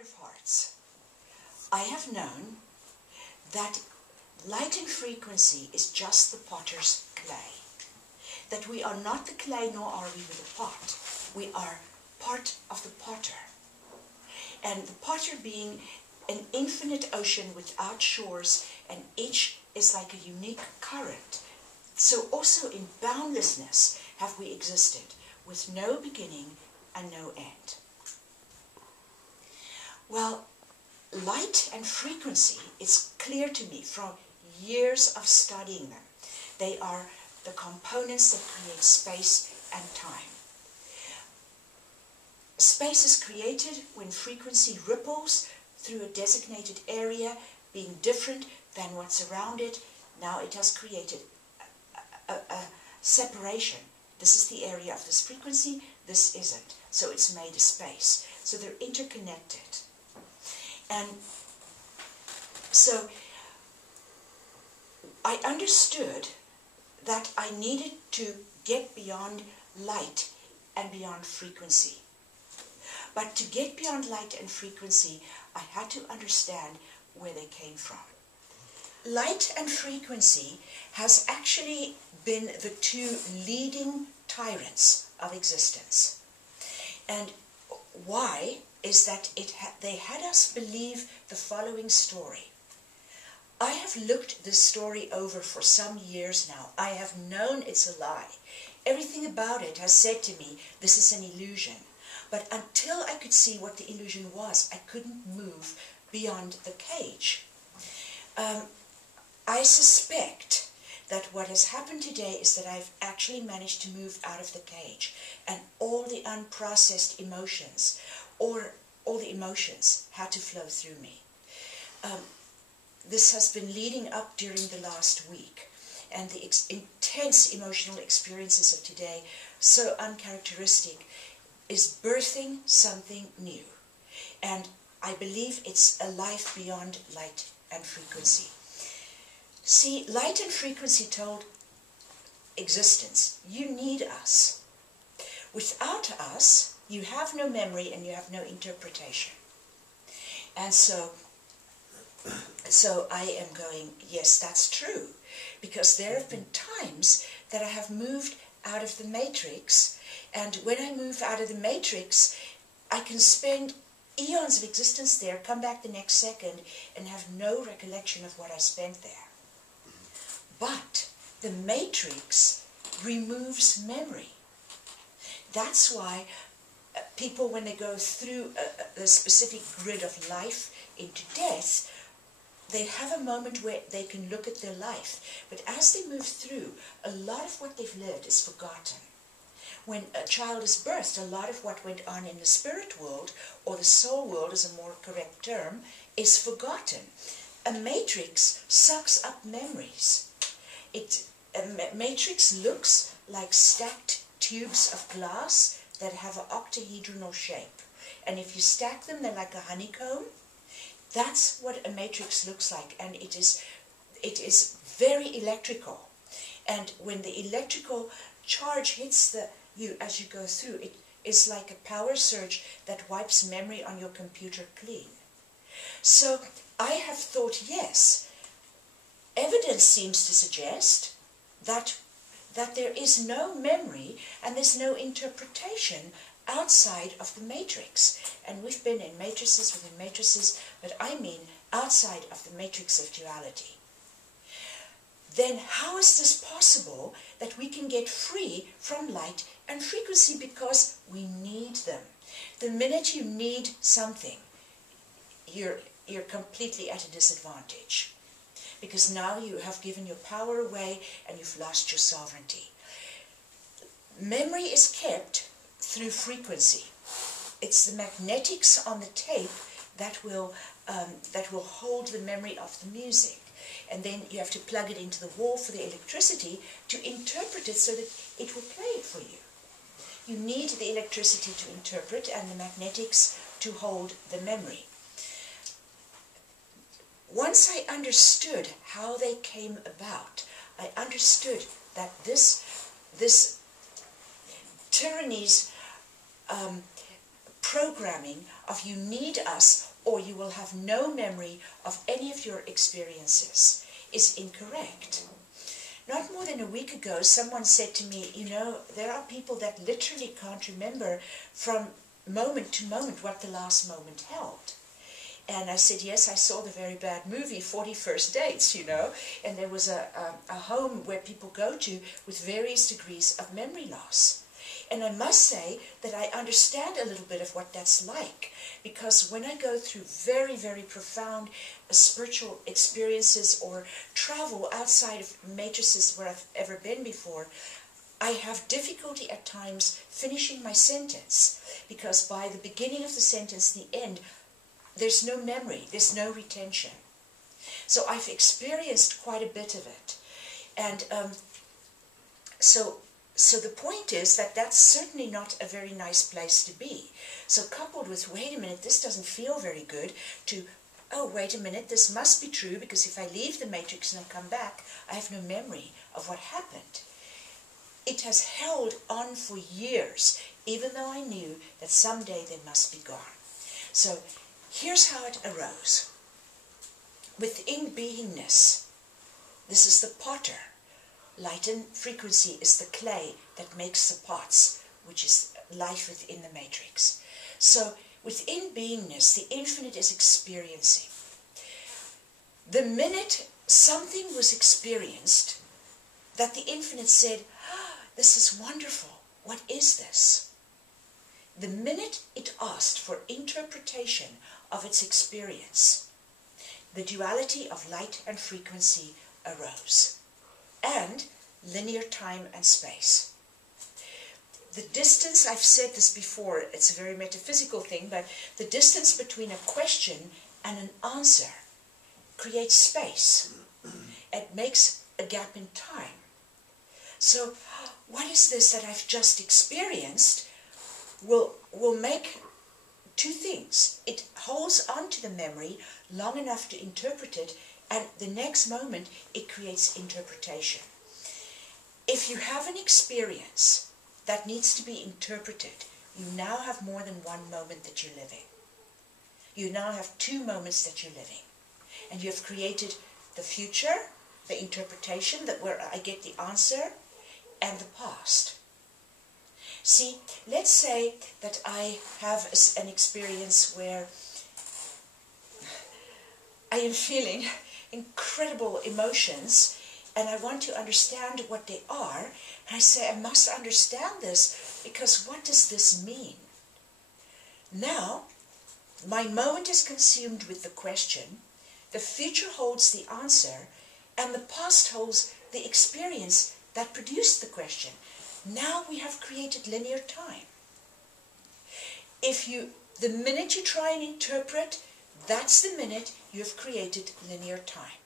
heart of hearts, I have known that light and frequency is just the potter's clay. That we are not the clay, nor are we with the pot. We are part of the potter. And the potter being an infinite ocean without shores, and each is like a unique current. So also in boundlessness have we existed, with no beginning and no end. Well, light and frequency is clear to me from years of studying them. They are the components that create space and time. Space is created when frequency ripples through a designated area, being different than what's around it. Now it has created a separation. This is the area of this frequency, this isn't. So it's made a space. So they're interconnected. And so I understood that I needed to get beyond light and beyond frequency. But to get beyond light and frequency, I had to understand where they came from. Light and frequency has actually been the two leading tyrants of existence. And why is that they had us believe the following story. I have looked this story over for some years now. I have known it's a lie. Everything about it has said to me, this is an illusion. But until I could see what the illusion was, I couldn't move beyond the cage. I suspect that what has happened today is that I've actually managed to move out of the cage, and all the unprocessed emotions, or all the emotions, had to flow through me. This has been leading up during the last week, and the intense emotional experiences of today, so uncharacteristic, is birthing something new. And I believe it's a life beyond light and frequency. See, light and frequency told existence, you need us. Without us, you have no memory and you have no interpretation. And so I am going, yes, that's true. Because there have been times that I have moved out of the matrix, and when I move out of the matrix, I can spend eons of existence there, come back the next second, and have no recollection of what I spent there. But the matrix removes memory. That's why people, when they go through a specific grid of life into death, they have a moment where they can look at their life. But as they move through, a lot of what they've lived is forgotten. When a child is birthed, a lot of what went on in the spirit world, or the soul world is a more correct term, is forgotten. A matrix sucks up memories. A matrix looks like stacked tubes of glass that have an octahedral shape. And if you stack them, they're like a honeycomb. That's what a matrix looks like, and it is very electrical. And when the electrical charge hits you as you go through, it is like a power surge that wipes memory on your computer clean. So I have thought, yes, evidence seems to suggest that there is no memory and there's no interpretation outside of the matrix. And we've been in matrices within matrices, but I mean outside of the matrix of duality. Then how is this possible that we can get free from light and frequency? Because we need them. The minute you need something, you're completely at a disadvantage. Because now you have given your power away and you've lost your sovereignty. Memory is kept through frequency. It's the magnetics on the tape that will hold the memory of the music. And then you have to plug it into the wall for the electricity to interpret it so that it will play it for you. You need the electricity to interpret and the magnetics to hold the memory. Once I understood how they came about, I understood that this tyranny's programming of you need us or you will have no memory of any of your experiences, is incorrect. Not more than a week ago, someone said to me, you know, there are people that literally can't remember from moment to moment what the last moment held. And I said, yes, I saw the very bad movie, 40 First Dates, you know, and there was a home where people go to with various degrees of memory loss. And I must say that I understand a little bit of what that's like, because when I go through very, very profound spiritual experiences or travel outside of matrices where I've ever been before, I have difficulty at times finishing my sentence, because by the beginning of the sentence, the end, there's no memory, there's no retention. So I've experienced quite a bit of it. And so the point is that that's certainly not a very nice place to be. So coupled with, wait a minute, this doesn't feel very good, to, oh, wait a minute, this must be true, because if I leave the matrix and I come back, I have no memory of what happened. It has held on for years, even though I knew that someday they must be gone. So here's how it arose. Within beingness, this is the potter. Light and frequency is the clay that makes the pots, which is life within the matrix. So within beingness, the infinite is experiencing. The minute something was experienced, that the infinite said, ah, this is wonderful, what is this? The minute it asked for interpretation of its experience, the duality of light and frequency arose, and linear time and space. The distance, I've said this before, it's a very metaphysical thing, but the distance between a question and an answer creates space. It makes a gap in time. So what is this that I've just experienced will make two things. It holds on to the memory long enough to interpret it, and the next moment it creates interpretation. If you have an experience that needs to be interpreted, you now have more than one moment that you're living. You now have two moments that you're living. And you have created the future, the interpretation, that where I get the answer, and the past. See, let's say that I have an experience where I am feeling incredible emotions, and I want to understand what they are, and I say, I must understand this, because what does this mean? Now, my moment is consumed with the question, the future holds the answer, and the past holds the experience that produced the question. Now we have created linear time. The minute you try and interpret, that's the minute you have created linear time.